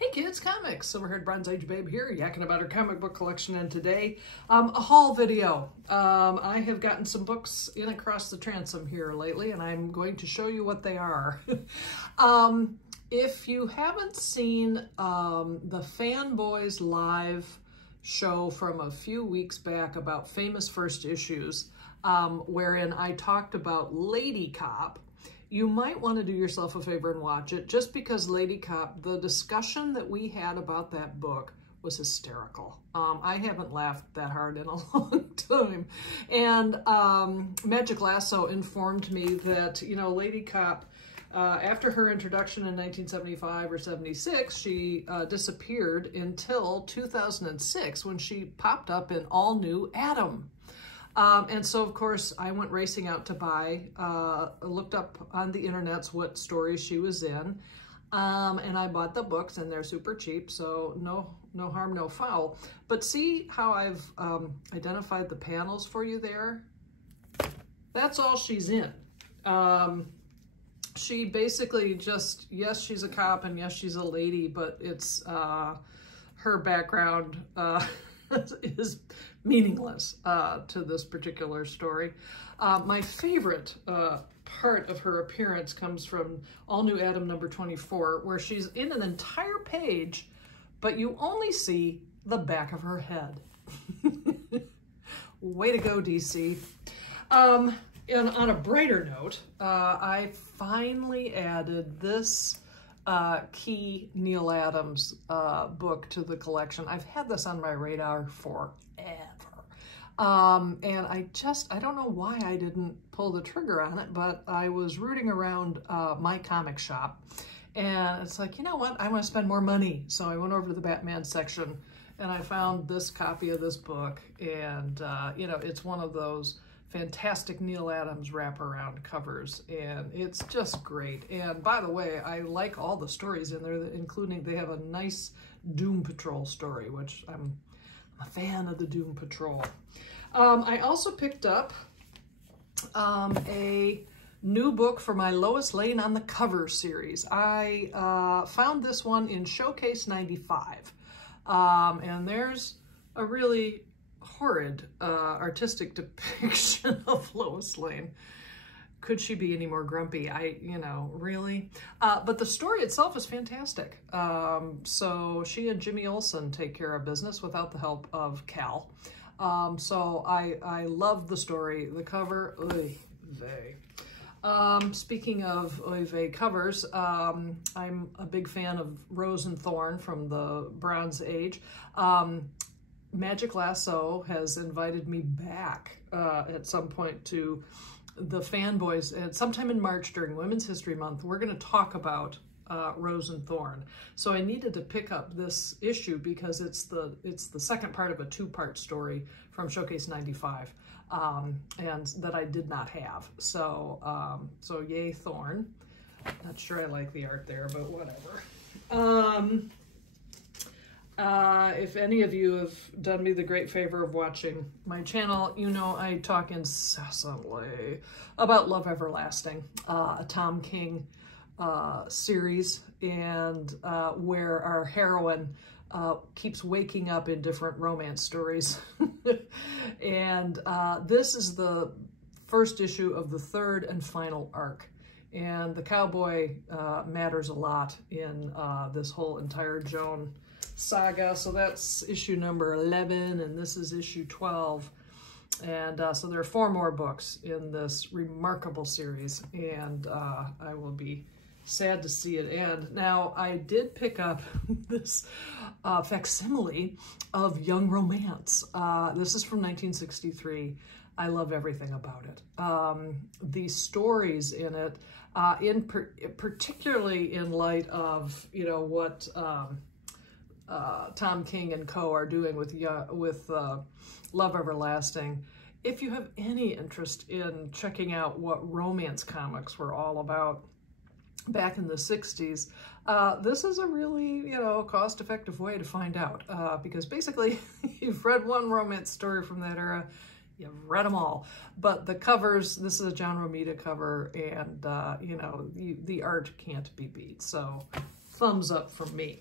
Hey kids, comics, Silver-haired Bronze Age babe here, yakking about her comic book collection, and today, a haul video. I have gotten some books in across the transom here lately, and I'm going to show you what they are. If you haven't seen the Fanboys live show from a few weeks back about famous first issues, wherein I talked about Lady Cop, you might want to do yourself a favor and watch it, just because Lady Cop, the discussion that we had about that book was hysterical. I haven't laughed that hard in a long time. And Magic Lasso informed me that, you know, Lady Cop, after her introduction in 1975 or 76, she disappeared until 2006 when she popped up in All New Adam. And so, of course, I went racing out to buy, looked up on the internets what stories she was in, and I bought the books, and they're super cheap, so no harm, no foul. But see how I've identified the panels for you there? That's all she's in. She basically just, yes, she's a cop, and yes, she's a lady, but it's her background is meaningless to this particular story. My favorite part of her appearance comes from All New Adam number 24, where she's in an entire page, but you only see the back of her head. Way to go, DC. And on a brighter note, I finally added this key Neal Adams book to the collection. I've had this on my radar forever. And I don't know why I didn't pull the trigger on it, but I was rooting around my comic shop, and it's like, you know what, I want to spend more money. So I went over to the Batman section and I found this copy of this book, and you know, it's one of those fantastic Neal Adams wraparound covers, and it's just great. And by the way, I like all the stories in there, including they have a nice Doom Patrol story, which I'm a fan of the Doom Patrol. I also picked up a new book for my Lois Lane on the Cover series. I found this one in Showcase 95, and there's a really horrid artistic depiction of Lois Lane. Could she be any more grumpy? You know, really? But the story itself is fantastic. So she and Jimmy Olsen take care of business without the help of Cal. So I love the story. The cover, oy vey. Speaking of oy vey covers, I'm a big fan of Rose and Thorn from the Bronze Age. Magic Lasso has invited me back at some point to the Fanboys, and sometime in March during Women's History Month, we're going to talk about Rose and Thorn. So I needed to pick up this issue because it's the second part of a two-part story from Showcase 95, and that I did not have. So so yay Thorn. Not sure I like the art there, but whatever. If any of you have done me the great favor of watching my channel, you know I talk incessantly about Love Everlasting, a Tom King series, and where our heroine keeps waking up in different romance stories. And this is the first issue of the third and final arc. And the cowboy matters a lot in this whole entire Joan saga. So that's issue number 11, and this is issue 12. And so there are 4 more books in this remarkable series, and I will be sad to see it end. Now, I did pick up this facsimile of Young Romance. This is from 1963. I love everything about it. The stories in it, particularly in light of, you know, what Tom King and co. are doing with Love Everlasting. If you have any interest in checking out what romance comics were all about back in the 60s, this is a really, you know, cost-effective way to find out, because basically you've read one romance story from that era, you've read them all. But the covers, this is a John Romita cover, and you know, the art can't be beat. So thumbs up from me.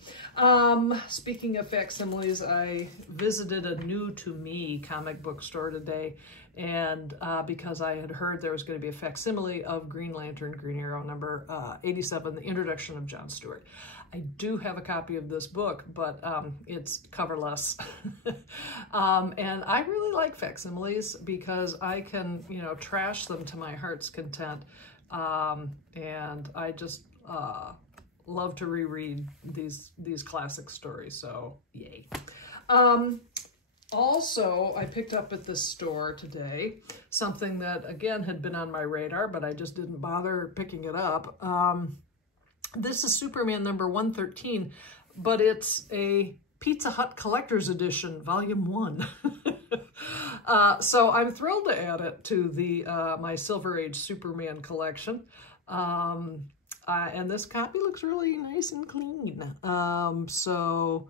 Speaking of facsimiles, I visited a new to me comic book store today, and because I had heard there was going to be a facsimile of Green Lantern, Green Arrow number 87, The Introduction of John Stewart. I do have a copy of this book, but it's coverless. And I really like facsimiles because I can, you know, trash them to my heart's content. And I just love to reread these classic stories, so yay. Also, I picked up at this store today something that, again, had been on my radar, but I just didn't bother picking it up. This is Superman number 113, but it's a Pizza Hut Collector's Edition, Volume 1. So I'm thrilled to add it to the my Silver Age Superman collection. And this copy looks really nice and clean. So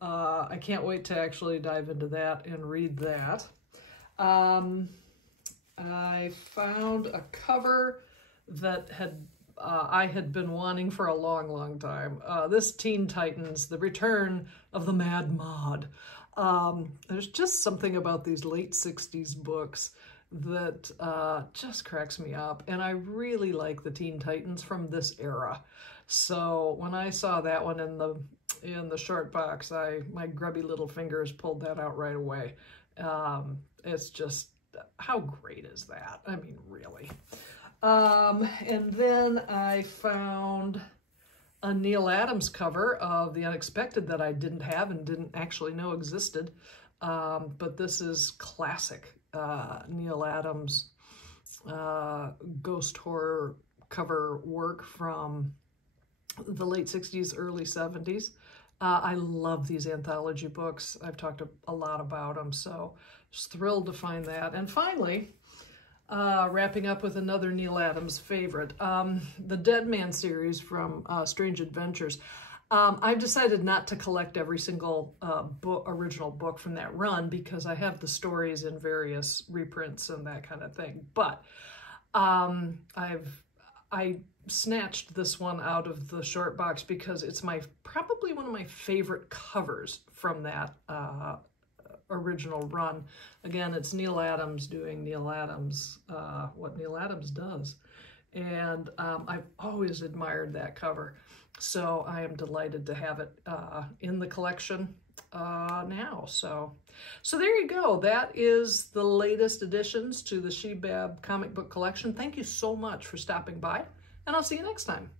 I can't wait to actually dive into that and read that. I found a cover that I had been wanting for a long, long time. This Teen Titans, The Return of the Mad Mod. There's just something about these late 60s books that just cracks me up. And I really like the Teen Titans from this era. So when I saw that one in the short box, my grubby little fingers pulled that out right away. It's just, how great is that? I mean, really. And then I found a Neal Adams cover of The Unexpected that I didn't have and didn't actually know existed. But this is classic Neal Adams ghost horror cover work from the late 60s, early 70s. I love these anthology books. I've talked a lot about them, so just thrilled to find that. And finally, wrapping up with another Neal Adams favorite, the Dead Man series from Strange Adventures. I've decided not to collect every single original book from that run because I have the stories in various reprints and that kind of thing. But I snatched this one out of the short box because it's probably one of my favorite covers from that original run. Again, it's Neal Adams doing Neal Adams, what Neal Adams does. And I've always admired that cover. So I am delighted to have it in the collection now. So there you go. That is the latest additions to the She Bab comic book collection. Thank you so much for stopping by, and I'll see you next time.